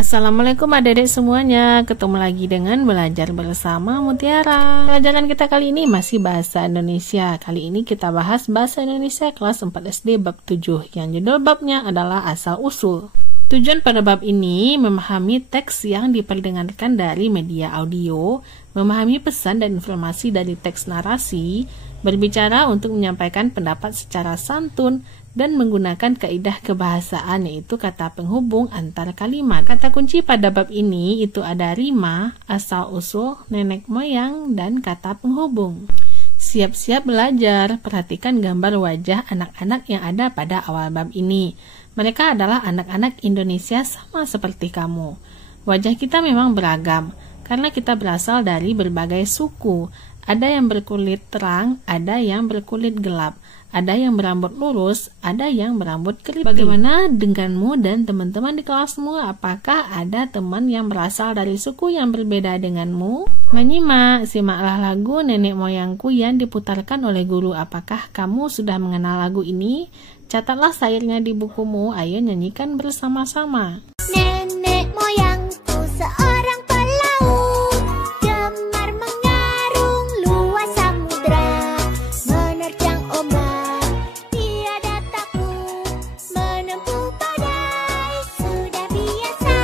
Assalamualaikum adik-adik semuanya, ketemu lagi dengan Belajar Bersama Mutiara. Pelajaran kita kali ini masih bahasa Indonesia. Kali ini kita bahas bahasa Indonesia kelas 4 SD bab 7 yang judul babnya adalah asal-usul. Tujuan pada bab ini memahami teks yang diperdengarkan dari media audio, memahami pesan dan informasi dari teks narasi, berbicara untuk menyampaikan pendapat secara santun, dan menggunakan kaidah kebahasaan yaitu kata penghubung antar kalimat. Kata kunci pada bab ini itu ada rima, asal-usul, nenek moyang, dan kata penghubung. Siap-siap belajar, perhatikan gambar wajah anak-anak yang ada pada awal bab ini. Mereka adalah anak-anak Indonesia sama seperti kamu. Wajah kita memang beragam, karena kita berasal dari berbagai suku. Ada yang berkulit terang, ada yang berkulit gelap. Ada yang berambut lurus, ada yang berambut keriting. Bagaimana denganmu dan teman-teman di kelasmu? Apakah ada teman yang berasal dari suku yang berbeda denganmu? Menyimak, simaklah lagu Nenek Moyangku yang diputarkan oleh guru. Apakah kamu sudah mengenal lagu ini? Catatlah syairnya di bukumu. Ayo nyanyikan bersama-sama. Nenek moyangku seorang pelaut, gemar mengarung luas samudra, menerjang ombak, tiada takut, menempuh badai, sudah biasa.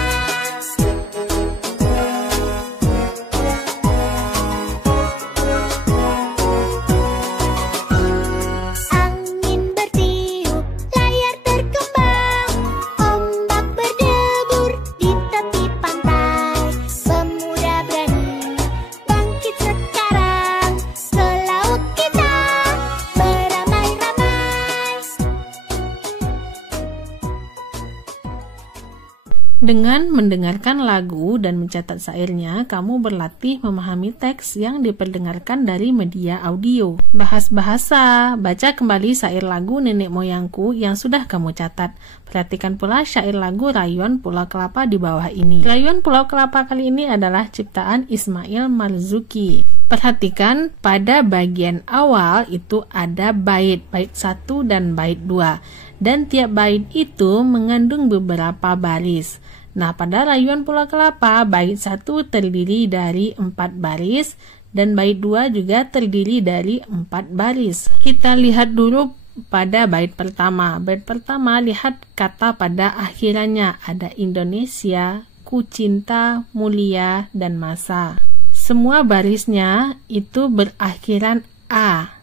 Angin bertiup, layar terkembang, ombak berdebur di tepi pantai. Pemuda berani bangkit sekarang, ke laut kita beramai-ramai. Dengan mendengarkan lagu dan mencatat syairnya, kamu berlatih memahami teks yang diperdengarkan dari media audio. Bahas bahasa, baca kembali syair lagu Nenek Moyangku yang sudah kamu catat. Perhatikan pula syair lagu Rayuan Pulau Kelapa di bawah ini. Rayuan Pulau Kelapa kali ini adalah ciptaan Ismail Marzuki. Perhatikan pada bagian awal itu ada bait 1 dan bait 2. Dan tiap bait itu mengandung beberapa baris. Nah, pada Rayuan Pulau Kelapa, bait 1 terdiri dari 4 baris dan bait 2 juga terdiri dari 4 baris. Kita lihat dulu pada bait pertama. Bait pertama, lihat kata pada akhirannya. Ada Indonesia, ku cinta, mulia, dan masa. Semua barisnya itu berakhiran A.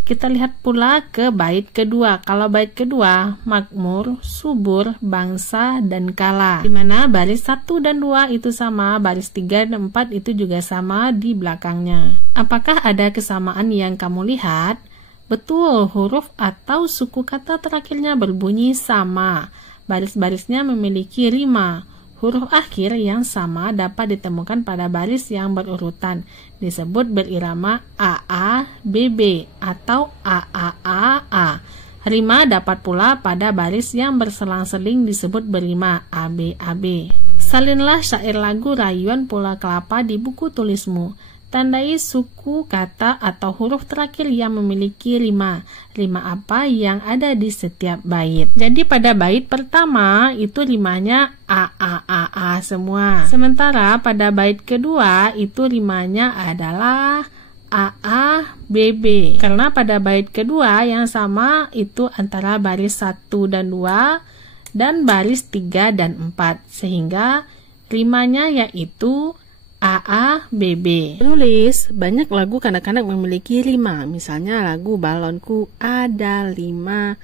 Kita lihat pula ke bait kedua. Kalau bait kedua, makmur, subur, bangsa, dan kala. Di mana baris 1 dan 2 itu sama, baris 3 dan 4 itu juga sama di belakangnya. Apakah ada kesamaan yang kamu lihat? Betul, huruf atau suku kata terakhirnya berbunyi sama. Baris-barisnya memiliki rima. Huruf akhir yang sama dapat ditemukan pada baris yang berurutan, disebut berirama AA, BB, atau AAAA. Rima dapat pula pada baris yang berselang-seling disebut berima ABAB. Salinlah syair lagu Rayuan Pulau Kelapa di buku tulismu. Tandai suku kata atau huruf terakhir yang memiliki rima. Rima apa yang ada di setiap bait. Jadi pada bait pertama itu rimanya A semua. Sementara pada bait kedua itu rimanya adalah AABB. Karena pada bait kedua yang sama itu antara baris 1 dan 2 dan baris 3 dan 4. Sehingga rimanya yaitu AABB. Penulis, banyak lagu kanak-kanak memiliki rima. Misalnya lagu Balonku ada 5,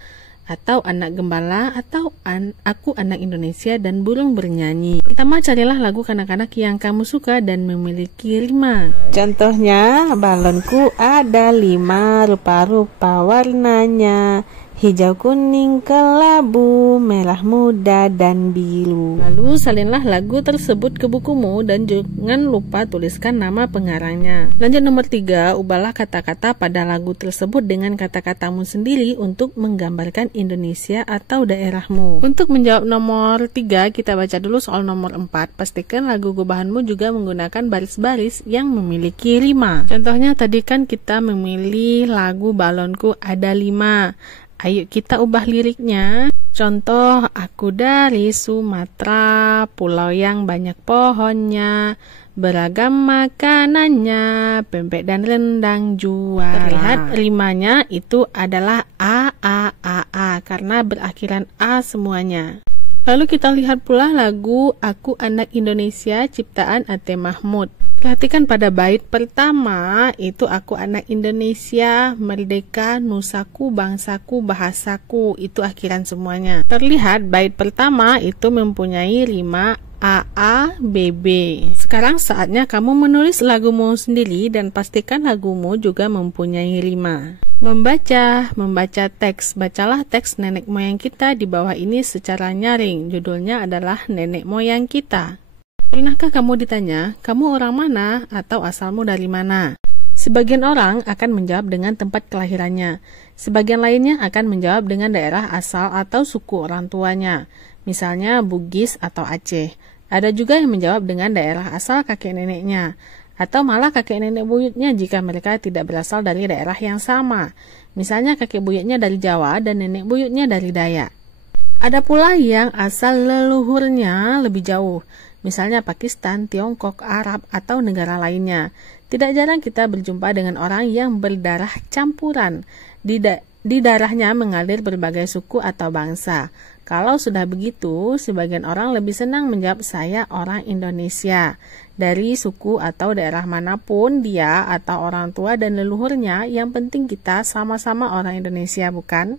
atau Anak Gembala, atau Aku Anak Indonesia, dan Burung Bernyanyi. Pertama, carilah lagu kanak-kanak yang kamu suka dan memiliki rima. Contohnya, balonku ada 5, rupa-rupa warnanya, hijau, kuning, kelabu, merah muda, dan biru. Lalu salinlah lagu tersebut ke bukumu dan jangan lupa tuliskan nama pengarangnya. Lanjut nomor 3, ubahlah kata-kata pada lagu tersebut dengan kata-katamu sendiri untuk menggambarkan Indonesia atau daerahmu. Untuk menjawab nomor 3, kita baca dulu soal nomor 4. Pastikan lagu gubahanmu juga menggunakan baris-baris yang memiliki rima. Contohnya tadi kan kita memilih lagu Balonku ada 5. Ayo kita ubah liriknya Contoh, aku dari Sumatera, pulau yang banyak pohonnya, beragam makanannya, pempek dan rendang juara. Terlihat rimanya itu adalah A, karena berakhiran A semuanya. Lalu kita lihat pula lagu Aku Anak Indonesia ciptaan Ate Mahmud. Perhatikan pada bait pertama, itu aku anak Indonesia, merdeka, nusaku, bangsaku, bahasaku, itu akhiran semuanya. Terlihat bait pertama itu mempunyai rima AABB. Sekarang saatnya kamu menulis lagumu sendiri dan pastikan lagumu juga mempunyai rima. Membaca teks. Bacalah teks nenek moyang kita di bawah ini secara nyaring. Judulnya adalah Nenek Moyang Kita. Pernahkah kamu ditanya, kamu orang mana atau asalmu dari mana? Sebagian orang akan menjawab dengan tempat kelahirannya. Sebagian lainnya akan menjawab dengan daerah asal atau suku orang tuanya. Misalnya Bugis atau Aceh. Ada juga yang menjawab dengan daerah asal kakek neneknya. Atau malah kakek nenek buyutnya jika mereka tidak berasal dari daerah yang sama. Misalnya kakek buyutnya dari Jawa dan nenek buyutnya dari Dayak. Ada pula yang asal leluhurnya lebih jauh. Misalnya Pakistan, Tiongkok, Arab, atau negara lainnya. Tidak jarang kita berjumpa dengan orang yang berdarah campuran. Di darahnya mengalir berbagai suku atau bangsa. Kalau sudah begitu, sebagian orang lebih senang menjawab saya orang Indonesia. Dari suku atau daerah manapun dia atau orang tua dan leluhurnya, yang penting kita sama-sama orang Indonesia, bukan?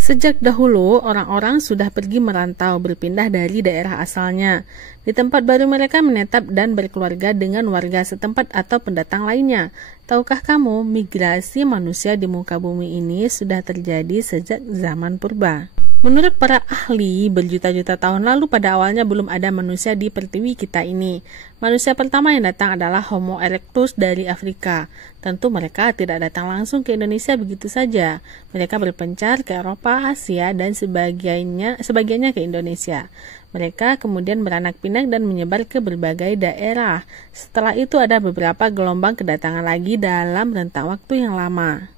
Sejak dahulu, orang-orang sudah pergi merantau, berpindah dari daerah asalnya. Di tempat baru mereka menetap dan berkeluarga dengan warga setempat atau pendatang lainnya. Tahukah kamu, migrasi manusia di muka bumi ini sudah terjadi sejak zaman purba. Menurut para ahli, berjuta-juta tahun lalu pada awalnya belum ada manusia di pertiwi kita ini. Manusia pertama yang datang adalah Homo erectus dari Afrika. Tentu mereka tidak datang langsung ke Indonesia begitu saja. Mereka berpencar ke Eropa, Asia, dan sebagiannya ke Indonesia. Mereka kemudian beranak pinak dan menyebar ke berbagai daerah. Setelah itu ada beberapa gelombang kedatangan lagi dalam rentang waktu yang lama.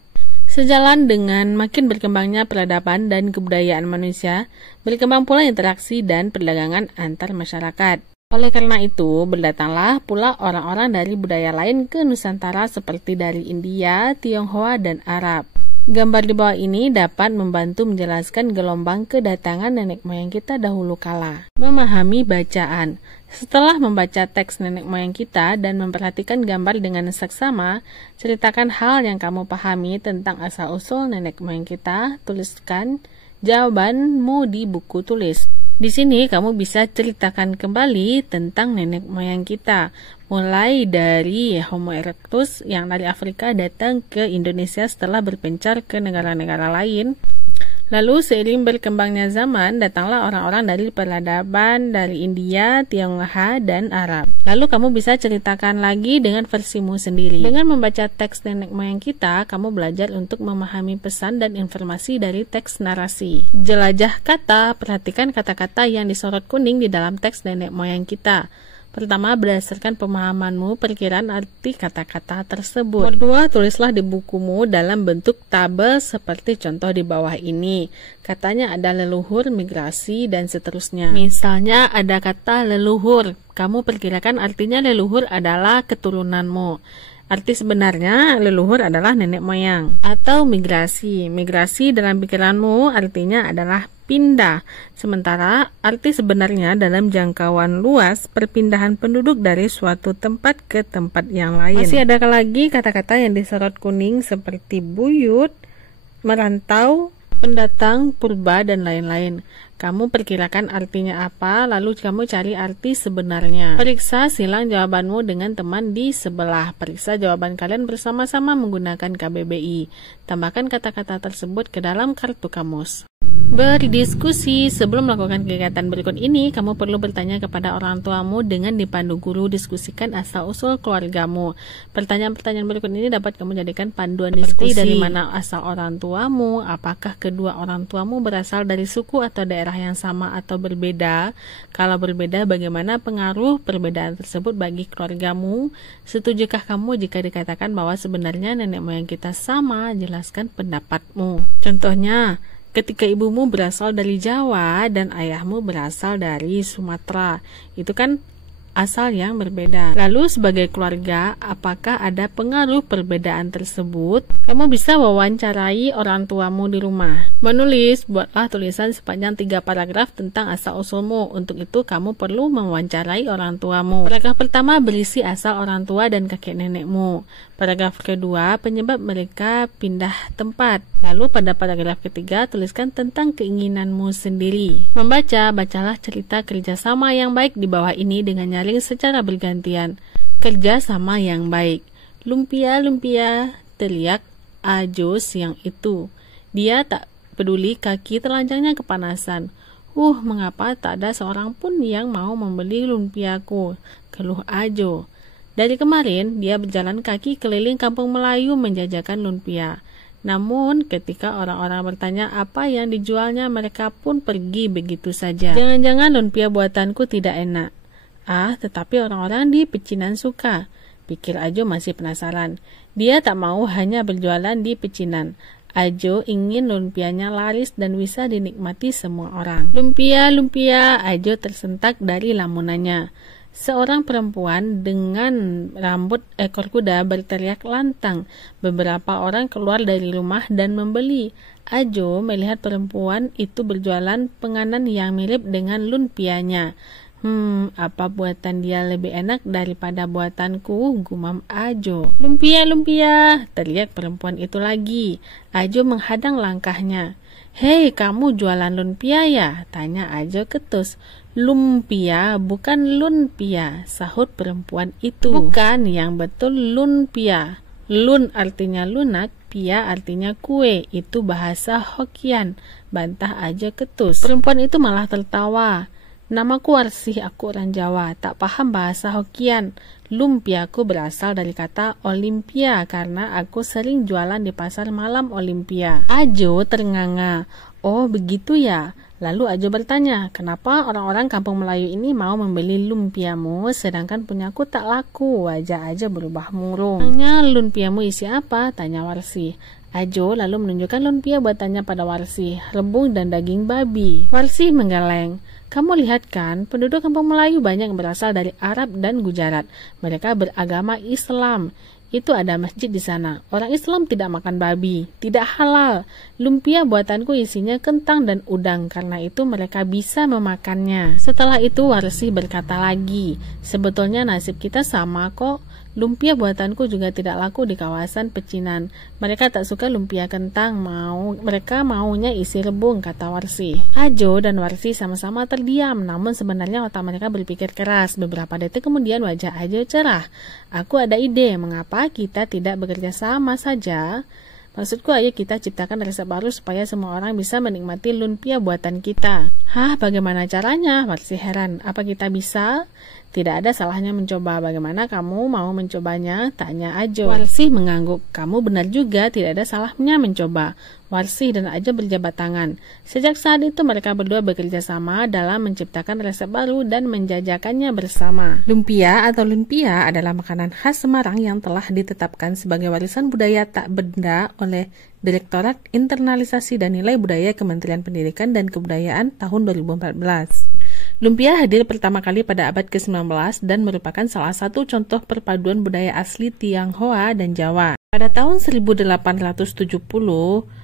Sejalan dengan makin berkembangnya peradaban dan kebudayaan manusia, berkembang pula interaksi dan perdagangan antar masyarakat. Oleh karena itu, berdatanglah pula orang-orang dari budaya lain ke Nusantara seperti dari India, Tionghoa, dan Arab. Gambar di bawah ini dapat membantu menjelaskan gelombang kedatangan nenek moyang kita dahulu kala. Memahami bacaan. Setelah membaca teks nenek moyang kita dan memperhatikan gambar dengan seksama, ceritakan hal yang kamu pahami tentang asal-usul nenek moyang kita, tuliskan jawabanmu di buku tulis. Di sini kamu bisa ceritakan kembali tentang nenek moyang kita, mulai dari Homo erectus yang dari Afrika datang ke Indonesia setelah berpencar ke negara-negara lain. Lalu seiring berkembangnya zaman, datanglah orang-orang dari peradaban dari India, Tionghoa, dan Arab. Lalu kamu bisa ceritakan lagi dengan versimu sendiri. Dengan membaca teks nenek moyang kita, kamu belajar untuk memahami pesan dan informasi dari teks narasi. Jelajah kata, perhatikan kata-kata yang disorot kuning di dalam teks nenek moyang kita. Pertama, berdasarkan pemahamanmu, perkiraan arti kata-kata tersebut. Kedua, tulislah di bukumu dalam bentuk tabel seperti contoh di bawah ini. Katanya ada leluhur, migrasi, dan seterusnya. Misalnya ada kata leluhur. Kamu perkirakan artinya leluhur adalah keturunanmu. Arti sebenarnya leluhur adalah nenek moyang. Atau migrasi. Migrasi dalam pikiranmu artinya adalah pindah. Sementara arti sebenarnya dalam jangkauan luas perpindahan penduduk dari suatu tempat ke tempat yang lain. Masih ada lagi kata-kata yang disorot kuning seperti buyut, merantau, pendatang, purba, dan lain-lain. Kamu perkirakan artinya apa, lalu kamu cari arti sebenarnya. Periksa silang jawabanmu dengan teman di sebelah. Periksa jawaban kalian bersama-sama menggunakan KBBI. Tambahkan kata-kata tersebut ke dalam kartu kamus. Berdiskusi. Sebelum melakukan kegiatan berikut ini, kamu perlu bertanya kepada orang tuamu dengan dipandu guru. Diskusikan asal-usul keluargamu. Pertanyaan-pertanyaan berikut ini dapat kamu jadikan panduan diskusi. Dari mana asal orang tuamu? Apakah kedua orang tuamu berasal dari suku atau daerah yang sama atau berbeda? Kalau berbeda, bagaimana pengaruh perbedaan tersebut bagi keluargamu? Setujukah kamu jika dikatakan bahwa sebenarnya nenek moyang kita sama? Jelaskan pendapatmu. Contohnya, ketika ibumu berasal dari Jawa dan ayahmu berasal dari Sumatera. Itu kan asal yang berbeda. Lalu sebagai keluarga, apakah ada pengaruh perbedaan tersebut? Kamu bisa wawancarai orang tuamu di rumah. Menulis, buatlah tulisan sepanjang 3 paragraf tentang asal-usulmu. Untuk itu, kamu perlu mewawancarai orang tuamu. Paragraf pertama berisi asal orang tua dan kakek nenekmu. Paragraf kedua, penyebab mereka pindah tempat. Lalu pada paragraf ketiga, tuliskan tentang keinginanmu sendiri. Membaca, bacalah cerita kerjasama yang baik di bawah ini dengan nyaring secara bergantian. Kerjasama yang baik. Lumpia, lumpia, teriak Ajo siang itu. Dia tak peduli kaki telanjangnya kepanasan. Mengapa tak ada seorang pun yang mau membeli lumpiaku? Keluh Ajo. Dari kemarin, dia berjalan kaki keliling kampung Melayu menjajakan lumpia. Namun, ketika orang-orang bertanya apa yang dijualnya, mereka pun pergi begitu saja. Jangan-jangan lumpia buatanku tidak enak. Tetapi orang-orang di pecinan suka. Pikir Ajo masih penasaran. Dia tak mau hanya berjualan di pecinan. Ajo ingin lumpianya laris dan bisa dinikmati semua orang. Lumpia, lumpia, Ajo tersentak dari lamunannya. Seorang perempuan dengan rambut ekor kuda berteriak lantang. Beberapa orang keluar dari rumah dan membeli. Ajo melihat perempuan itu berjualan penganan yang mirip dengan lumpianya. Apa buatan dia lebih enak daripada buatanku, gumam Ajo. Lumpia, lumpia, teriak perempuan itu lagi. Ajo menghadang langkahnya. Hei, kamu jualan lumpia ya? Tanya Ajo ketus. Lumpia, bukan lumpia, sahut perempuan itu. Bukan, yang betul lumpia. Lun artinya lunak, pia artinya kue. Itu bahasa Hokkien, bantah Ajo ketus. Perempuan itu malah tertawa. Namaku Warsih, aku orang Jawa, tak paham bahasa Hokkien. Lumpiaku berasal dari kata Olimpia karena aku sering jualan di pasar malam Olimpia. Ajo ternganga. Oh, begitu ya. Lalu Ajo bertanya, kenapa orang-orang kampung Melayu ini mau membeli lumpiamu sedangkan punyaku tak laku? Wajah Ajo berubah murung. Tanya, lumpiamu isi apa? Tanya Warsih. Ajo lalu menunjukkan lumpia buatannya pada Warsih, rebung dan daging babi. Warsih menggeleng. Kamu lihat kan, penduduk kampung Melayu banyak berasal dari Arab dan Gujarat. Mereka beragama Islam. Itu ada masjid di sana. Orang Islam tidak makan babi, tidak halal. Lumpia buatanku isinya kentang dan udang, karena itu mereka bisa memakannya. Setelah itu Warsih berkata lagi, sebetulnya nasib kita sama kok. Lumpia buatanku juga tidak laku di kawasan pecinan. Mereka tak suka lumpia kentang, mereka maunya isi rebung, kata Warsih. Ajo dan Warsih sama-sama terdiam, namun sebenarnya otak mereka berpikir keras. Beberapa detik kemudian wajah Ajo cerah. Aku ada ide, mengapa kita tidak bekerja sama saja? Maksudku, ayo kita ciptakan resep baru supaya semua orang bisa menikmati lumpia buatan kita. Bagaimana caranya? Warsih heran. Apa kita bisa? Tidak ada salahnya mencoba. Bagaimana kamu mau mencobanya? Tanya Ajo. Warsih mengangguk. Kamu benar juga, tidak ada salahnya mencoba. Warsih dan Ajo berjabat tangan. Sejak saat itu mereka berdua bekerja sama dalam menciptakan resep baru dan menjajakannya bersama. Lumpia atau lumpia adalah makanan khas Semarang yang telah ditetapkan sebagai warisan budaya tak benda oleh Direktorat Internalisasi dan Nilai Budaya Kementerian Pendidikan dan Kebudayaan tahun 2014. Lumpia hadir pertama kali pada abad ke-19 dan merupakan salah satu contoh perpaduan budaya asli Tionghoa dan Jawa. Pada tahun 1870,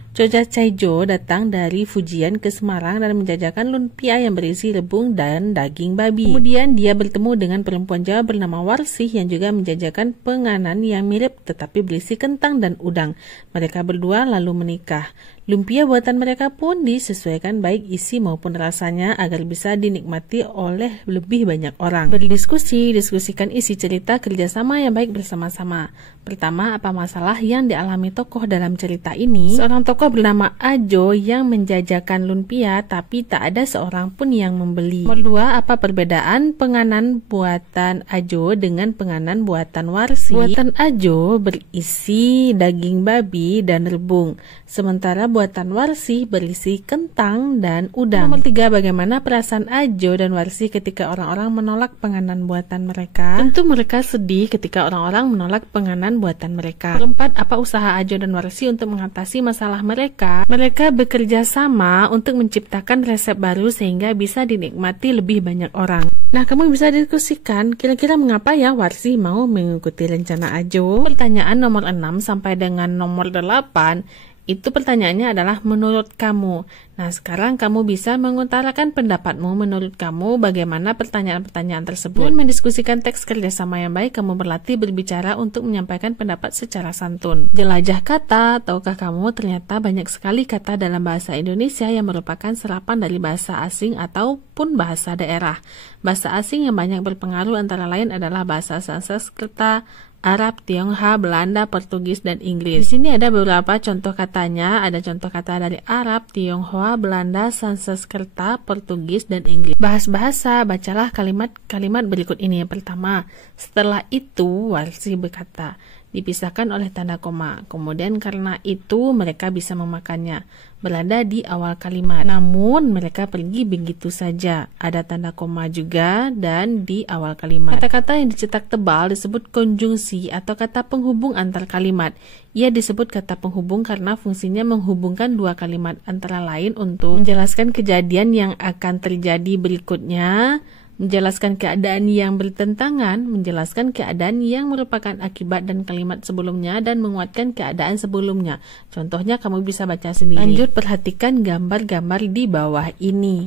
Choja Chaijo datang dari Fujian ke Semarang dan menjajakan lumpia yang berisi rebung dan daging babi. Kemudian dia bertemu dengan perempuan Jawa bernama Warsih yang juga menjajakan penganan yang mirip tetapi berisi kentang dan udang. Mereka berdua lalu menikah. Lumpia buatan mereka pun disesuaikan baik isi maupun rasanya agar bisa dinikmati oleh lebih banyak orang. Diskusikan isi cerita kerjasama yang baik bersama-sama. Pertama, apa masalah yang dialami tokoh dalam cerita ini? Seorang tokoh bernama Ajo yang menjajakan lumpia tapi tak ada seorang pun yang membeli. Nomor 2, apa perbedaan penganan buatan Ajo dengan penganan buatan Warsih? Buatan Ajo berisi daging babi dan rebung, sementara buatan Warsi berisi kentang dan udang. Nomor 3, bagaimana perasaan Ajo dan Warsi ketika orang-orang menolak penganan buatan mereka? Tentu mereka sedih ketika orang-orang menolak penganan buatan mereka. Nomor 4, apa usaha Ajo dan Warsi untuk mengatasi masalah mereka? Mereka bekerja sama untuk menciptakan resep baru sehingga bisa dinikmati lebih banyak orang. Nah, kamu bisa diskusikan kira-kira mengapa ya Warsi mau mengikuti rencana Ajo? Pertanyaan nomor 6 sampai dengan nomor 8 itu pertanyaannya adalah menurut kamu. Nah, sekarang kamu bisa mengutarakan pendapatmu menurut kamu bagaimana pertanyaan-pertanyaan tersebut. Dengan mendiskusikan teks kerjasama yang baik, kamu berlatih berbicara untuk menyampaikan pendapat secara santun. Jelajah kata, tahukah kamu ternyata banyak sekali kata dalam bahasa Indonesia yang merupakan serapan dari bahasa asing ataupun bahasa daerah. Bahasa asing yang banyak berpengaruh antara lain adalah bahasa Sanskerta, Arab, Tionghoa, Belanda, Portugis, dan Inggris. Di sini ada beberapa contoh katanya. Ada contoh kata dari Arab, Tionghoa, Belanda, Sanskerta, Portugis, dan Inggris. Bahas bahasa, bacalah kalimat-kalimat berikut ini. Yang pertama, setelah itu Warsi berkata, dipisahkan oleh tanda koma. Kemudian karena itu mereka bisa memakannya. Berada di awal kalimat. Namun mereka pergi begitu saja. Ada tanda koma juga dan di awal kalimat. Kata-kata yang dicetak tebal disebut konjungsi atau kata penghubung antar kalimat. Ia disebut kata penghubung karena fungsinya menghubungkan dua kalimat antara lain untuk menjelaskan kejadian yang akan terjadi berikutnya, menjelaskan keadaan yang bertentangan, menjelaskan keadaan yang merupakan akibat dan kalimat sebelumnya, dan menguatkan keadaan sebelumnya. Contohnya kamu bisa baca sendiri. Lanjut, perhatikan gambar-gambar di bawah ini.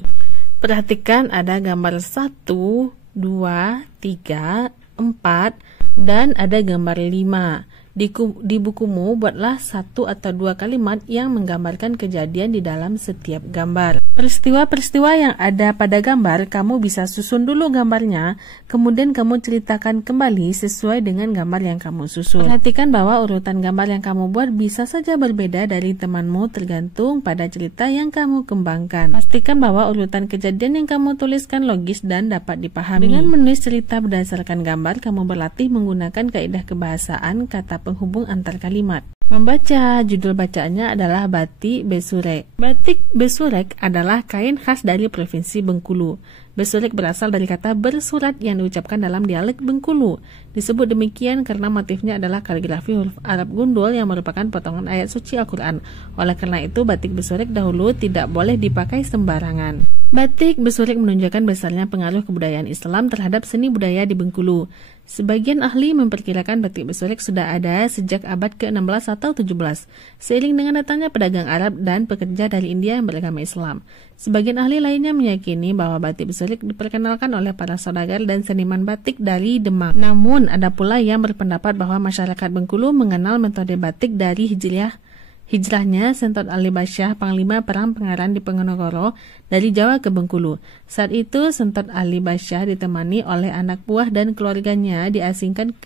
Perhatikan ada gambar 1, 2, 3, 4, dan ada gambar 5. Di bukumu, buatlah 1 atau 2 kalimat yang menggambarkan kejadian di dalam setiap gambar. Peristiwa-peristiwa yang ada pada gambar, kamu bisa susun dulu gambarnya, kemudian kamu ceritakan kembali sesuai dengan gambar yang kamu susun. Perhatikan bahwa urutan gambar yang kamu buat bisa saja berbeda dari temanmu tergantung pada cerita yang kamu kembangkan. Pastikan bahwa urutan kejadian yang kamu tuliskan logis dan dapat dipahami. Dengan menulis cerita berdasarkan gambar, kamu berlatih menggunakan kaidah kebahasaan kata penghubung antar kalimat. Membaca, judul bacaannya adalah Batik Besurek. Batik Besurek adalah kain khas dari Provinsi Bengkulu. Besurek berasal dari kata bersurat yang diucapkan dalam dialek Bengkulu. Disebut demikian karena motifnya adalah kaligrafi huruf Arab gundul yang merupakan potongan ayat suci Al-Quran. Oleh karena itu, batik besurek dahulu tidak boleh dipakai sembarangan. Batik besurek menunjukkan besarnya pengaruh kebudayaan Islam terhadap seni budaya di Bengkulu. Sebagian ahli memperkirakan batik besurek sudah ada sejak abad ke-16 atau 17, seiring dengan datangnya pedagang Arab dan pekerja dari India yang beragama Islam. Sebagian ahli lainnya meyakini bahwa batik besurek diperkenalkan oleh para saudagar dan seniman batik dari Demak. Namun, ada pula yang berpendapat bahwa masyarakat Bengkulu mengenal metode batik dari hijrahnya Sentot Ali Basyah, Panglima Perang Pengaran di Ponorogo dari Jawa ke Bengkulu. Saat itu Sentot Ali Basyah ditemani oleh anak buah dan keluarganya diasingkan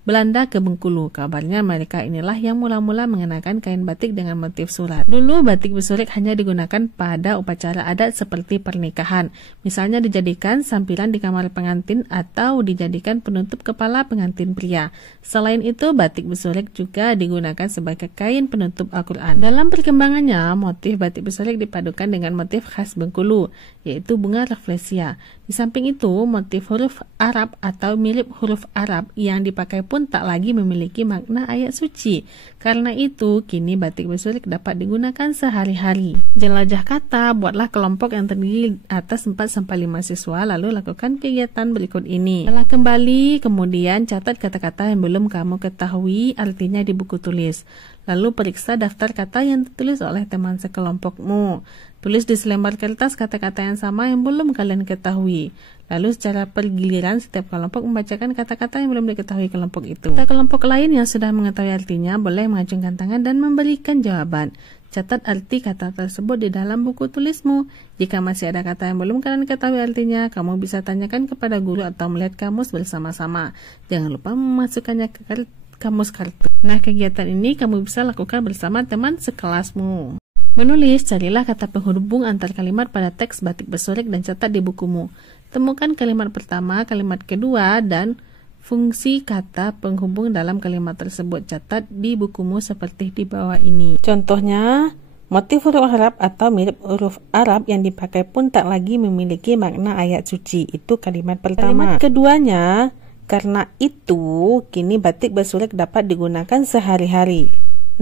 Belanda ke Bengkulu. Kabarnya mereka inilah yang mula-mula mengenakan kain batik dengan motif surat. Dulu batik besurek hanya digunakan pada upacara adat seperti pernikahan. Misalnya dijadikan sampiran di kamar pengantin atau dijadikan penutup kepala pengantin pria. Selain itu, batik besurek juga digunakan sebagai kain penutup Al-Quran. Dalam perkembangannya, motif batik besurek dipadukan dengan motif khas Bengkulu, yaitu bunga rafflesia. Di samping itu, motif huruf Arab atau mirip huruf Arab yang dipakai pun tak lagi memiliki makna ayat suci. Karena itu, kini batik besurek dapat digunakan sehari-hari. Jelajah kata, buatlah kelompok yang terdiri atas 4-5 siswa, lalu lakukan kegiatan berikut ini. Setelah kembali, kemudian catat kata-kata yang belum kamu ketahui artinya di buku tulis. Lalu periksa daftar kata yang ditulis oleh teman sekelompokmu. Tulis di selembar kertas kata-kata yang sama yang belum kalian ketahui. Lalu secara pergiliran setiap kelompok membacakan kata-kata yang belum diketahui kelompok itu. Kelompok lain yang sudah mengetahui artinya boleh mengacungkan tangan dan memberikan jawaban. Catat arti kata tersebut di dalam buku tulismu. Jika masih ada kata yang belum kalian ketahui artinya, kamu bisa tanyakan kepada guru atau melihat kamus bersama-sama. Jangan lupa memasukkannya ke kamus kartu. Nah, kegiatan ini kamu bisa lakukan bersama teman sekelasmu. Menulis, carilah kata penghubung antar kalimat pada teks batik besurek dan catat di bukumu. Temukan kalimat pertama, kalimat kedua, dan fungsi kata penghubung dalam kalimat tersebut. Catat di bukumu seperti di bawah ini. Contohnya, Motif huruf Arab atau mirip huruf Arab yang dipakai pun tak lagi memiliki makna ayat suci. Itu kalimat pertama. Kalimat keduanya, karena itu kini batik bersurik dapat digunakan sehari-hari.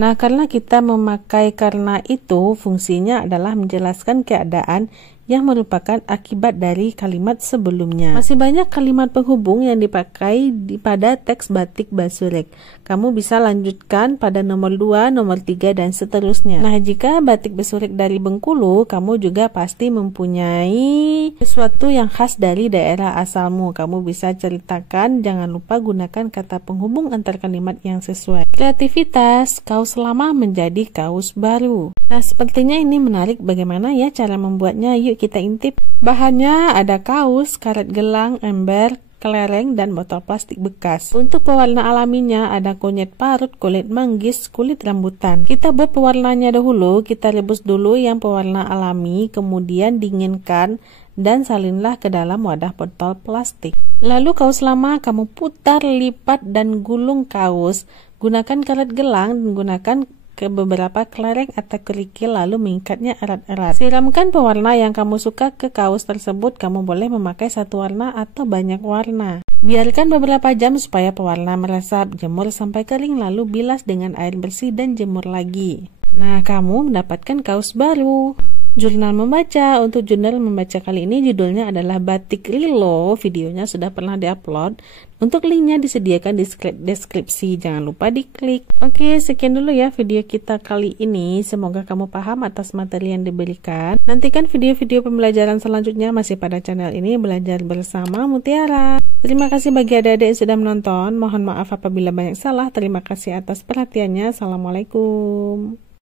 Nah, karena kita memakai karena itu, fungsinya adalah menjelaskan keadaan yang merupakan akibat dari kalimat sebelumnya. Masih banyak kalimat penghubung yang dipakai pada teks batik basurik. Kamu bisa lanjutkan pada nomor 2, nomor 3, dan seterusnya. Nah, jika batik basurik dari Bengkulu, kamu juga pasti mempunyai sesuatu yang khas dari daerah asalmu. Kamu bisa ceritakan, jangan lupa gunakan kata penghubung antar kalimat yang sesuai. Kreativitas, kaos lama menjadi kaos baru. Nah, sepertinya ini menarik. Bagaimana ya cara membuatnya? Yuk kita intip. Bahannya ada kaos, karet gelang, ember, kelereng, dan botol plastik bekas. Untuk pewarna alaminya ada kunyit parut, kulit manggis, kulit rambutan. Kita buat pewarnanya dahulu. Kita rebus dulu yang pewarna alami, kemudian dinginkan dan salinlah ke dalam wadah botol plastik. Lalu kaos lama kamu putar, lipat, dan gulung kaos. Gunakan karet gelang dan gunakan ke beberapa kelereng atau kerikil, lalu mengikatnya erat-erat. Siramkan pewarna yang kamu suka ke kaos tersebut. Kamu boleh memakai satu warna atau banyak warna. Biarkan beberapa jam supaya pewarna meresap. Jemur sampai kering, lalu bilas dengan air bersih dan jemur lagi. Nah, kamu mendapatkan kaos baru. Jurnal membaca. Untuk jurnal membaca kali ini judulnya adalah Batik Lilo. Videonya sudah pernah diupload. Untuk linknya disediakan di deskripsi. Jangan lupa diklik. Oke, sekian dulu ya video kita kali ini. Semoga kamu paham atas materi yang diberikan. Nantikan video-video pembelajaran selanjutnya masih pada channel ini, Belajar Bersama Mutiara. Terima kasih bagi adik-adik yang sudah menonton. Mohon maaf apabila banyak salah. Terima kasih atas perhatiannya. Assalamualaikum.